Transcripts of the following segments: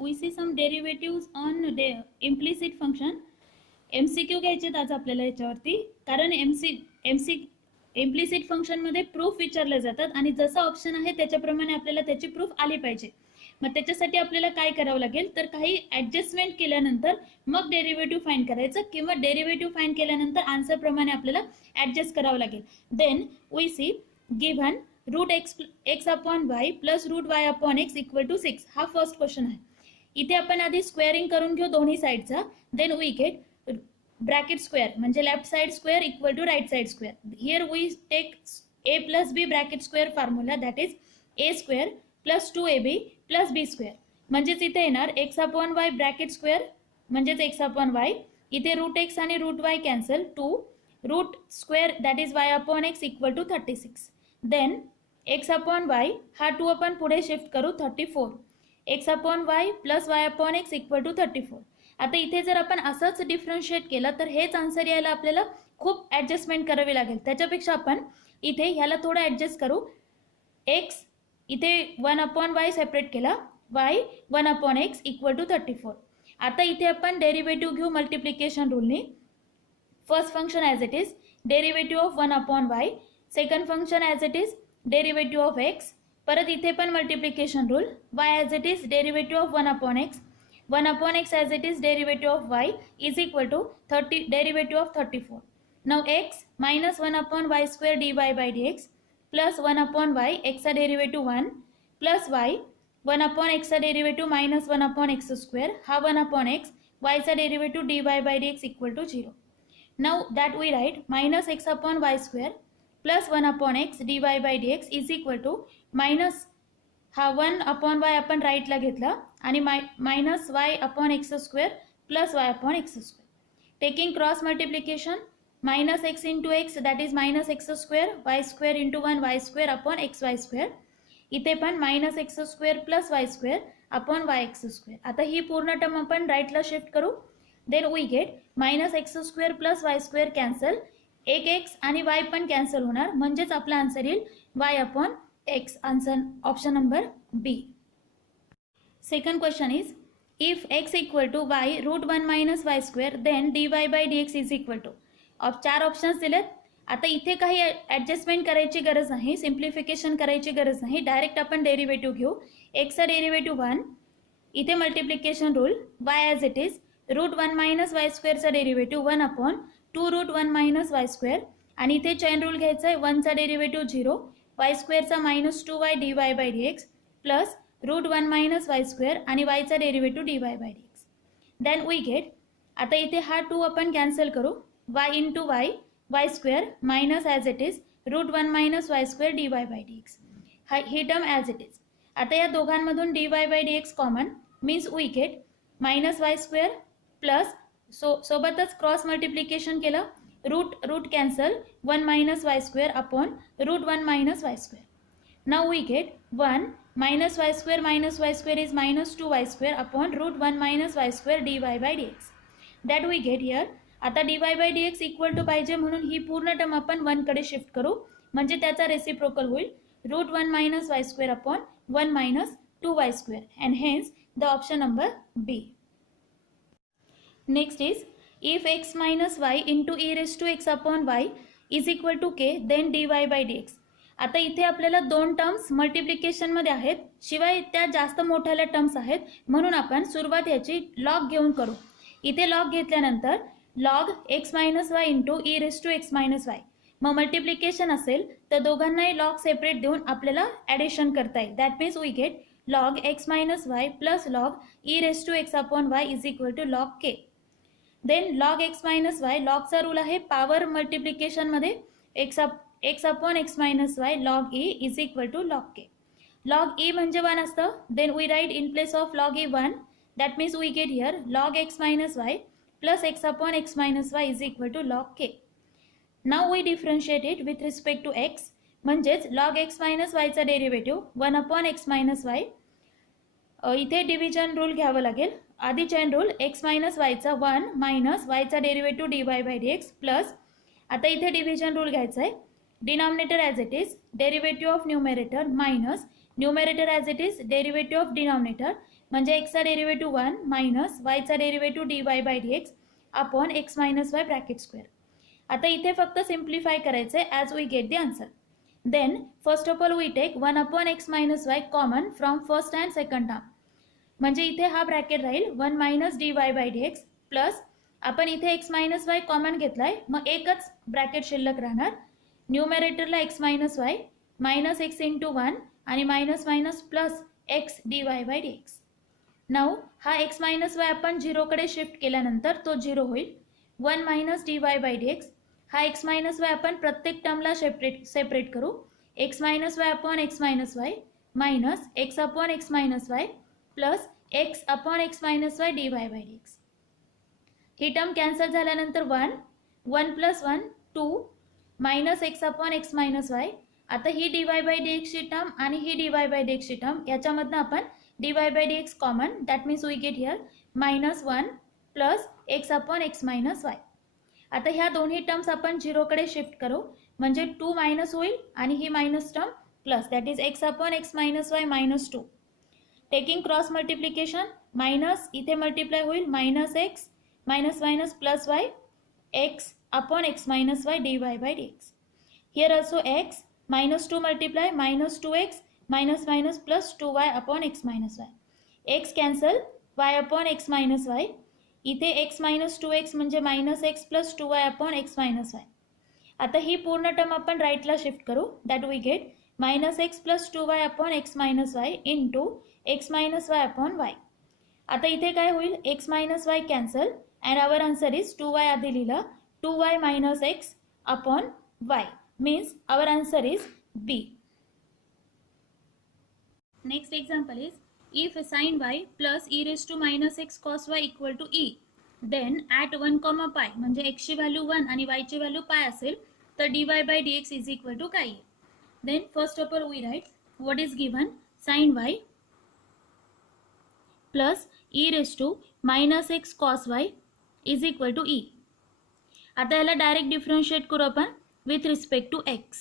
we see some derivatives on implicit function. MCQ घ्यायचे आज आपल्याला याच्यावरती, कारण इम्प्लिसिट फंक्शन मध्ये प्रूफ विचारले जातात आणि जसा ऑप्शन आहे त्याच्याप्रमाणे आपल्याला त्याची प्रूफ आली पाहिजे. मग त्याच्यासाठी आपल्याला काय करावं लागेल तर काही ऍडजस्टमेंट केल्यानंतर मग डेरिव्हेटिव्ह फाइंड करायचं किंवा डेरिव्हेटिव्ह फाइंड केल्यानंतर आन्सर प्रमाणे आपल्याला ऍडजस्ट करावं लागेल. Then we see given root x upon y plus root y upon x equal to 6. हा फर्स्ट क्वेश्चन आहे. इथे आपण आधी स्क्वेअरिंग करून घेऊ दोन्ही साइडचा. Then we get bracket square म्हणजे left side square equal to right side square. Here we take a plus b bracket square formula, that is a square plus 2ab plus b square. म्हणजेच इथे येणार x upon y bracket square म्हणजेच x upon y. इथे root x आणि root y cancel. 2 root square that is y upon x equal to 36. Then x upon Y हा 2 आपण पुढे shift करू 34. X upon y plus y upon x equal to 34. आता इथे जर आपण असंच डिफरन्शिएट केलं तर हेच आन्सर यायला आपल्याला खूप ॲडजस्टमेंट करावी लागेल. त्याच्यापेक्षा आपण इथे ह्याला थोडं ॲडजस्ट करू. एक्स इथे 1 अपॉन वाय सेपरेट केला, y 1 upon x equal to 34. आता इथे आपण डेरिव्हेटिव्ह घेऊ मल्टिप्लिकेशन रूलनी. First function as it is derivative of 1 upon y, second function as it is derivative of x. परत इथे पण multiplication rule, y as it is derivative of 1 upon x, 1 upon x as it is derivative of y is equal to 30 derivative of 34. Now x minus 1 upon y square dy by dx plus 1 upon y x a derivative 1 plus y 1 upon x a derivative minus 1 upon x square ha 1 upon x y a derivative dy by dx equal to 0. Now that we write minus x upon y square plus 1 upon x dy by dx is equal to minus हा 1 upon Y आपण राईटला घेतला आणि minus y upon x square plus y upon x square. Taking cross multiplication minus x into x that is minus x square y square into 1 y square upon x y square. इथे पण minus x square plus y square upon y x square. आता ही पूर्ण term आपण राईटला shift करू. Then we get minus x square plus y square cancel, एक x आणि वाय पण कॅन्सल होणार म्हणजेच आपला आन्सर येईल Y upon x. Answer option number B. Second question is if x equal to y root 1 minus y square then dy by dx is equal to. अब 4 options दिलेत. आता इथे काही ॲडजस्टमेंट करायची गरज नाही, सिम्प्लिफिकेशन करायची गरज नाही, डायरेक्ट आपण डेरिव्हेटिव्ह घेऊ. एक्सचा डेरिव्हेटिव्ह 1, इथे multiplication rule y as it is root 1 minus y स्क्वेअरचा derivative 1 upon 2 root 1 minus y square आणि इथे चेन रूल घ्यायचा आहे. 1चा डेरिव्हेटिव्ह 0 वाय स्क्वेअरचा minus 2y dy bye dx plus root 1 minus y square आणि वायचा derivative dy bye dx. Then we get आता इथे हा 2 आपण कॅन्सल करू. y into y y square minus as it is root 1 minus y square dy bye dx. ही term as it is. आता या दोघांमधून dy bye dx common means we get minus y square plus सोबतच cross multiplication केलं root cancel 1 minus y square upon root 1 minus y square. Now we get 1 minus y square is minus 2y square upon root 1 minus y square dy by dx. That we get here. आता dy by dx equal to पाहिजे म्हणून ही पूर्ण term आपण 1 कडे shift करू म्हणजे त्याचा reciprocal होईल root 1 minus y square upon 1 minus 2y square and hence the option number B. Next is if x minus y into e raised to x upon y is equal to k then dy by dx. आता इथे आपल्याला दोन terms multiplication मध्ये आहेत, शिवाय त्या जास्त मोठ्याल्या terms आहेत म्हणून आपण सुरुवात याची लॉग घेऊन करू. इथे लॉग घेतल्यानंतर log x minus y into e raise to x minus y. मग मल्टिप्लिकेशन असेल तर दोघांनाही लॉग सेपरेट देऊन आपल्याला ॲडिशन करता येईल. That means we get log x minus y plus log e raise to x upon y is equal to log k. Then log x minus y लॉगचा rule आहे power multiplication मध्ये x upon x minus y log e is equal to log k. Log e म्हणजे 1 असतं. Then we write in place of log e 1. That means we get here log x minus y plus x upon x minus y is equal to log k. Now we differentiate it with respect to x म्हणजेच log x minus वायचा derivative 1 upon x minus y. इथे division rule घ्यावं लागेल. आधी chain rule x minus वायचा 1 minus वायचा derivative d y by d x plus आता इथे डिव्हिजन रूल घ्यायचा आहे. Denominator as it is derivative of numerator minus numerator as it is derivative of denominator म्हणजे एक्सचा डेरिव्हेटिव्ह 1 मायनस वायचा derivative dy bye dx upon x minus y bracket square. आता इथे फक्त सिम्प्लिफाय करायचं आहे as we get the answer. Then first of all we take 1 upon x minus y common from first and second term. म्हणजे इथे हा bracket राहील 1 minus dy bye dx plus आपण इथे x मायनस वाय कॉमन घेतलाय, मग एकच bracket शिल्लक राहणार. न्यूमरेटरला x minus y minus x into 1 आणि minus minus plus x dy bye dx. Now हा x मायनस वाय आपण 0 कडे शिफ्ट केल्यानंतर तो 0 होईल. 1 मायनस dy बाय dx हा x मायनस वाय आपण प्रत्येक टर्मला सेपरेट करू. x minus y upon x minus y minus x upon x minus y plus x upon x minus y dy bye dx. ही term cancel झाल्यानंतर 1 plus 1 2 minus x upon x minus y. आता ही dy bye dx ची term आणि ही dy bye dx ची term याच्यामधनं आपण dy bye dx common, that means we get here minus 1 plus x upon x minus y. आता ह्या दोन्ही टर्म्स आपण 0 कडे शिफ्ट करू, म्हणजे 2 मायनस होईल आणि ही minus term plus, that is x upon x minus y minus 2. Taking cross multiplication minus इथे मल्टिप्लाय होईल minus x minus minus plus y x upon x minus y dy bye dx. Here also x minus 2 multiply minus 2x minus minus plus 2y upon x minus y. x cancel y upon x minus y. इथे x minus 2x म्हणजे minus x plus 2y upon x minus y. आता ही पूर्ण term आपण राईटला shift करू, that we get minus x plus 2y upon x minus y into x minus y upon y. आता इथे काय होईल, x minus y cancel and our answer is 2y आधी लिहिलं 2y मायनस x अपॉन y means our answer is B. Next example is if sin y plus e raised to minus x cos y equal to e, then at 1 comma pi म्हणजे x ची value 1 आणि y ची value pi असेल तर dy by dx is equal to काय. Then first of all we write what is given sin y plus e raised to minus x cos y is equal to e. आता याला direct differentiate करू आपण with respect to x.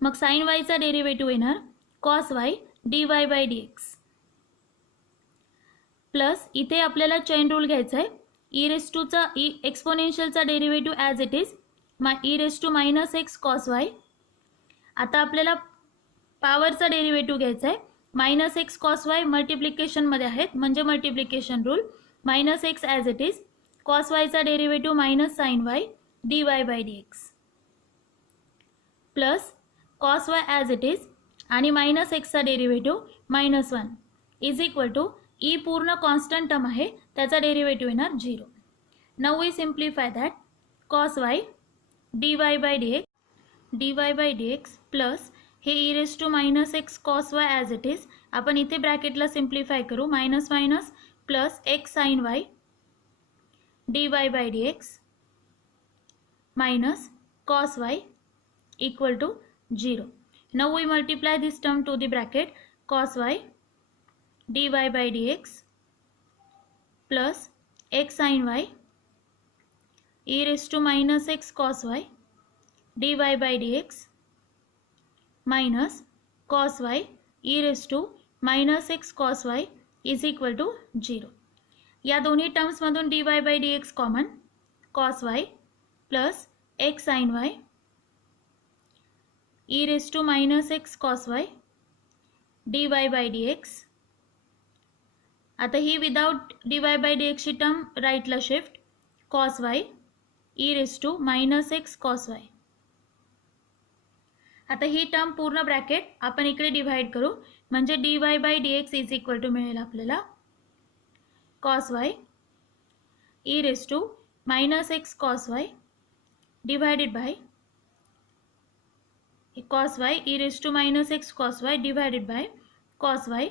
मग sine y चा derivative येणार cos y dy bye dx plus इथे आपल्याला chain rule घ्यायचा आहे. e रेस टू चा एक्सपोनेन्शियलचा derivative as it is e raise to minus x cos y. आता आपल्याला पॉवरचा डेरिव्हेटिव्ह घ्यायचा आहे. मायनस एक्स कॉस वाय मल्टिप्लिकेशनमध्ये आहेत म्हणजे multiplication rule minus x as it is cos वायचा derivative minus sine y dy bye dx plus cos y as it is आणि मायनस एक्सचा derivative minus 1 is equal to e पूर्ण constant term आहे त्याचा derivative येणार 0. Now we simplify that cos y dy bye dx plus हे e raise to minus x cos y as it is आपण इथे ब्रॅकेटला सिम्प्लिफाय करू minus minus plus x sine y dy bye dx minus cos y equal to 0. Now we multiply this term to the bracket cos y dy by dx plus x sin y e raised to minus x cos y dy by dx minus cos y e raised to minus x cos y is equal to 0. या दोन्ही टर्म्समधून dy bye dx common cos y plus x sin y e raise to minus x cos y dy bye dx. आता ही without dy bye dx ची term राईटला shift cos y e raise to minus x cos y. आता ही term पूर्ण bracket आपण इकडे divide करू म्हणजे dy bye dx is equal to मिळेल आपल्याला cos y e raised to minus x cos y divided by cos y e raised to minus x cos y divided by cos y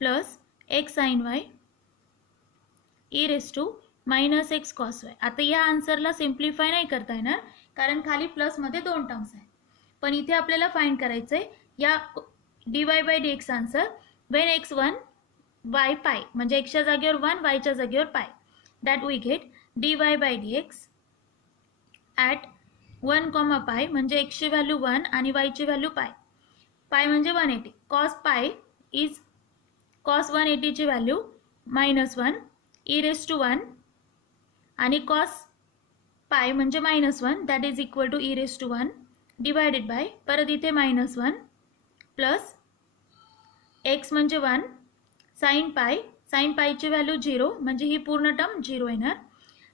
plus x sin y e raised to minus x cos y. आता या आन्सरला simplify नाही करता येणार कारण खाली प्लसमध्ये दोन terms आहेत, पण इथे आपल्याला फाइंड करायचं आहे या dy bye dx answer when x1 y पाय म्हणजे एक्सच्या जागेवर 1 वायच्या जागेवर pi. That we get dy bye dx at 1 comma pi म्हणजे एक्सची व्हॅल्यू 1 आणि वायची व्हॅल्यू पाय. पाय म्हणजे 180 cos pi is cos 180 ची व्हॅल्यू -1 e raised to 1 आणि cos pi म्हणजे -1 that is equal to e raised to 1 divided by परत इथे -1 प्लस x म्हणजे 1 sin pi ची व्हॅल्यू 0 म्हणजे ही पूर्ण टर्म 0 येणार.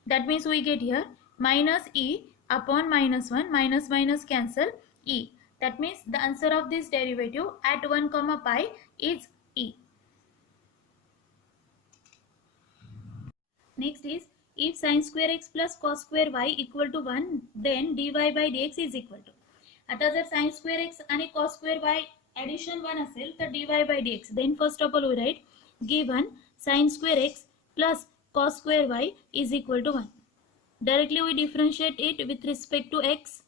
That means we get here -e upon -1 minus cancel e. That means the answer of this derivative at 1 comma pi is e. Next is if sin square x plus cos square y equal to 1 then dy by dx is equal to. आता जर sin square x आणि cos square y addition 1 असेल तर dy by dx. Then first of all we write given sin square x plus cos square y is equal to 1. Directly we differentiate it with respect to x.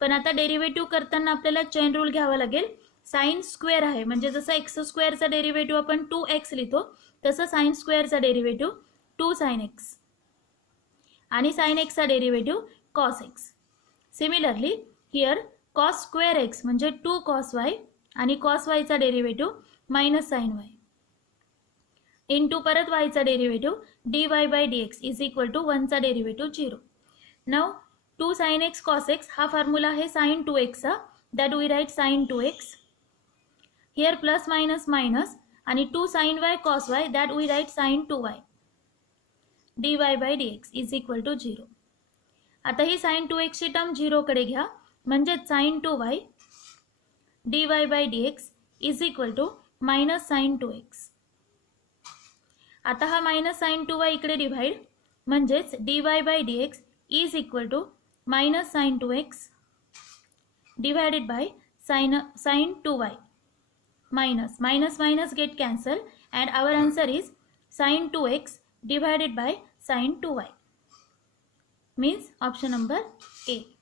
पण आता derivative करताना आपल्याला chain rule घ्यावा लागेल. Sine square आहे म्हणजे जसं x स्क्वेअरचा derivative आपण 2x लिहितो तसं साइन स्क्वेअरचा डेरिव्हेटिव्ह 2 sin x आणि sin x चा derivative cos x. Similarly here cos square x म्हणजे 2 cos y आणि cos y चा डेरिव्हेटिव्ह -sin y इंटू परत y चा derivative dy by dx is equal to 1 चा derivative 0. Now 2 sin x cos x हा formula आहे sin 2x चा. That we write sin 2x here plus minus minus आणि 2 sin y cos y that we write sin 2y dy by dx is equal to 0. आता ही sin 2x ची term 0 कडे घ्या म्हणजे sin 2y dy by dx is equal to -sin 2x. आता हा -sin 2y इकडे divide म्हणजेच dy by dx is equal to -sin 2x divided by sin 2y minus get cancel and our answer is sin 2x divided by sin 2y means option number A.